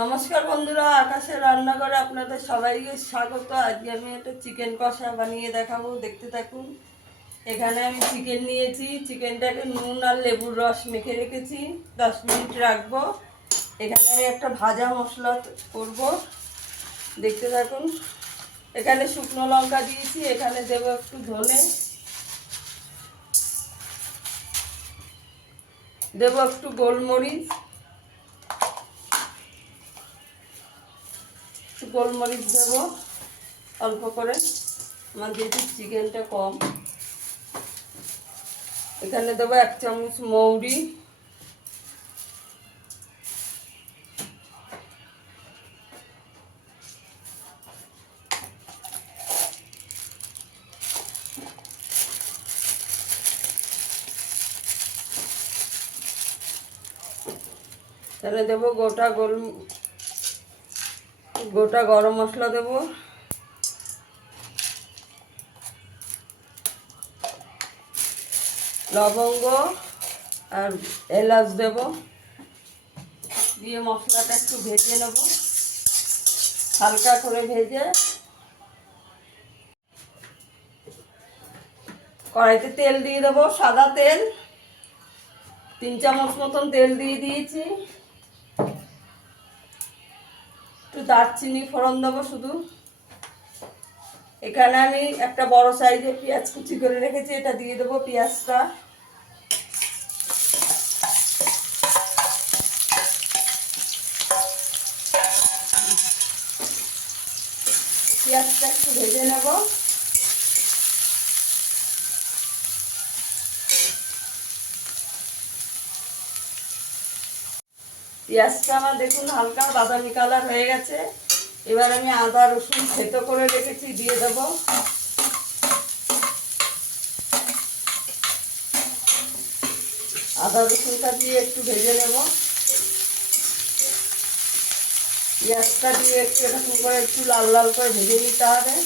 নমস্কার বন্ধুরা, আকাশের রান্নাঘরে আপনাদের সবাইকে স্বাগত। আজকে আমি একটা চিকেন কষা বানিয়ে দেখাবো, দেখতে থাকুন। এখানে আমি চিকেন নিয়েছি, চিকেনটাকে নুন আর লেবুর রস মেখে রেখেছি, 10 মিনিট রাখবো। এখানে আমি একটা ভাজা মশলা করব, দেখতে থাকুন। এখানে শুকনো লঙ্কা দিয়েছি, এখানে দেবো একটু ধনে, দেবো একটু গোলমরিচ, গোলমরিচ দেবো অল্প করে, আমার যেহেতু চিকেনটা কম। এখানে দেবো 1 চামচ মৌরি, এখানে দেবো গোটা গরম মশলা দেবো, লবঙ্গ আর এলাচ দেবো, দিয়ে মশলাটা একটু ভেজে নেব, হালকা করে ভেজে। কড়াইতে তেল দিয়ে দেবো, সাদা তেল, 3 চামচ মতন তেল দিয়ে দিয়েছি। একটু দারচিনি ফোড়ন দেবো শুধু। এখানে আমি একটা বড় সাইজের পেঁয়াজ কুচি করে রেখেছি, এটা দিয়ে দেবো। পেঁয়াজটা একটু ভেজে নেব। পেঁয়াজটা আমার দেখুন হালকা বাদামি কালার হয়ে গেছে। এবার আমি আদা রসুন থেতো করে রেখেছি, দিয়ে দেবো। আদা রসুনটা দিয়ে একটু ভেজে নেব। পেঁয়াজটা দিয়ে একটু এরকম করে একটু লাল লাল করে ভেজে নিতে হবে।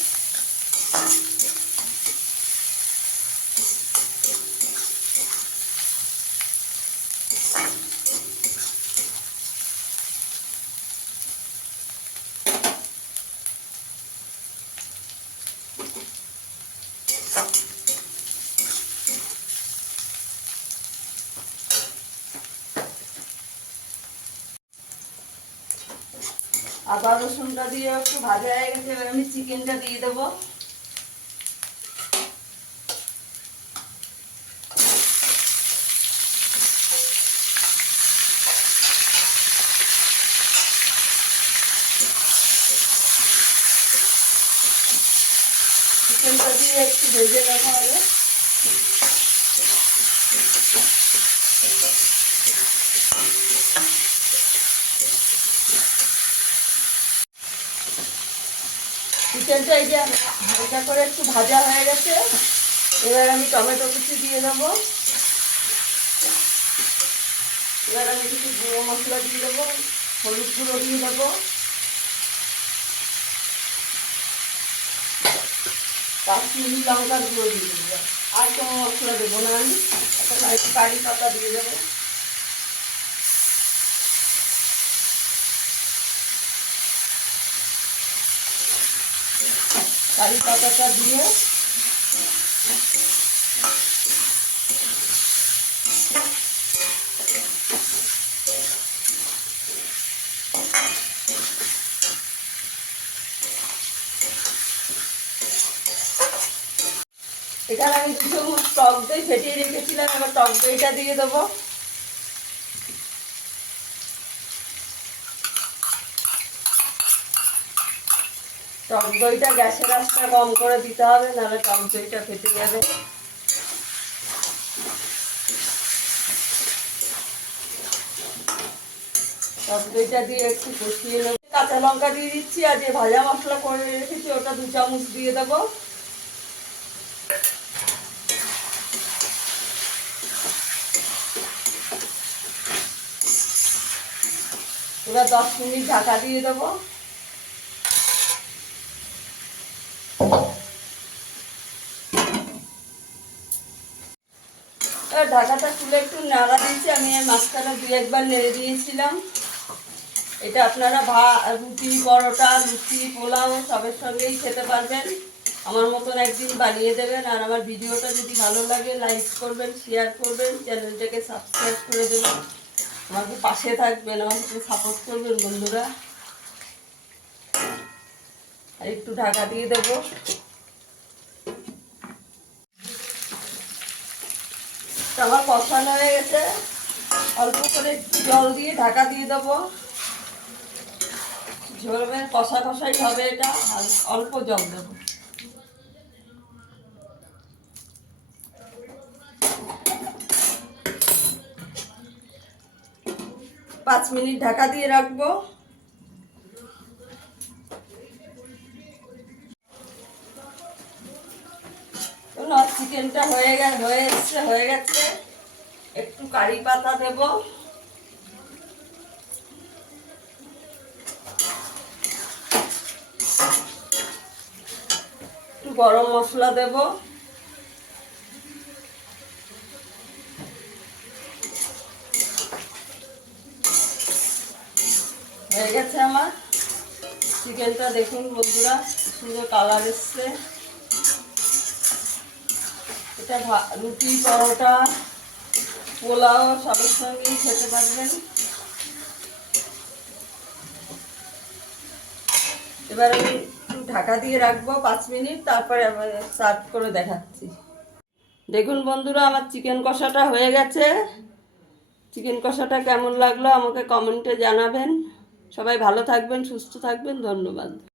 আদা রসুনটা দিয়ে একটু ভাজা হয়ে গেছে, এবার আমি চিকেনটা দিয়ে দেবো। চিকেনটা দিয়ে একটু ভেজে নেওয়া হবে। চিকেনটা এই যে হালকা করে একটু ভাজা হয়ে গেছে, এবার আমি টমেটো কুচি দিয়ে দেবো। এবার আমি কিছু গুঁড়ো মশলা দিয়ে দেবো, হলুদ গুঁড়ো দিয়ে দেবো, কাশ্মীরি লঙ্কার গুঁড়ো দিয়ে দেবো। আর কোনো মশলা দেবো না, আমি একটু কারি পাতা দিয়ে দেবো। কারি পাতাটা দিয়ে এখানে আমি 2 চামচ টক দই ফেটিয়ে রেখেছিলাম, এবার টক দইটা দিয়ে দেবো। টক দইটা গ্যাসের আঁচটা কম করে দিতে হবে, নাহলে টক দইটা ফেটে যাবে। টক দইটা দিয়ে একটু কষিয়ে নেব। কাঁচা লঙ্কা দিয়ে দিচ্ছি, আর যে ভাজা মশলা করে রেখেছি ওটা 2 চামচ দিয়ে দেবো। এবার 10 মিনিট ঢাকা দিয়ে দেবো। ঢাকাটা খুলে একটু নাড়া দিয়েছি, আমি মাঝখানে 2-1 বার নেড়ে দিয়েছিলাম। এটা আপনারা রুটি, পরোটা, লুচি, পোলাও সবের সঙ্গেই খেতে পারবেন। আমার মতন একদিন বানিয়ে দেবেন। আর আমার ভিডিওটা যদি ভালো লাগে লাইক করবেন, শেয়ার করবেন, চ্যানেলটাকে সাবস্ক্রাইব করে দেবেন, আমাকে পাশে থাকবেন, আমাকে সাপোর্ট করবেন বন্ধুরা। আর একটু ঢাকা দিয়ে দেবো। আমার কষানো হয়ে গেছে, অল্প করে একটু জল দিয়ে ঢাকা দিয়ে দেবো। ঝোলের কষা কষাই হবে এটা, আর অল্প জল দেবো। পাঁচ মিনিট ঢাকা দিয়ে রাখবো। চিকেনটা হয়ে গেছে। একটু কারি পাতা দেব, একটু গরম মশলা দেব, হয়ে গেছে আমার চিকেনটা। দেখুন বন্ধুরা, সুন্দর কালার এসছে। এটা রুটি, পরোটা, পোলাও সবের সঙ্গেই খেতে পারবেন। এবার আমি একটু ঢাকা দিয়ে রাখবো 5 মিনিট, তারপরে আমি সার্ভ করে দেখাচ্ছি। দেখুন বন্ধুরা, আমার চিকেন কষাটা হয়ে গেছে। চিকেন কষাটা কেমন লাগলো আমাকে কমেন্টে জানাবেন। সবাই ভালো থাকবেন, সুস্থ থাকবেন, ধন্যবাদ।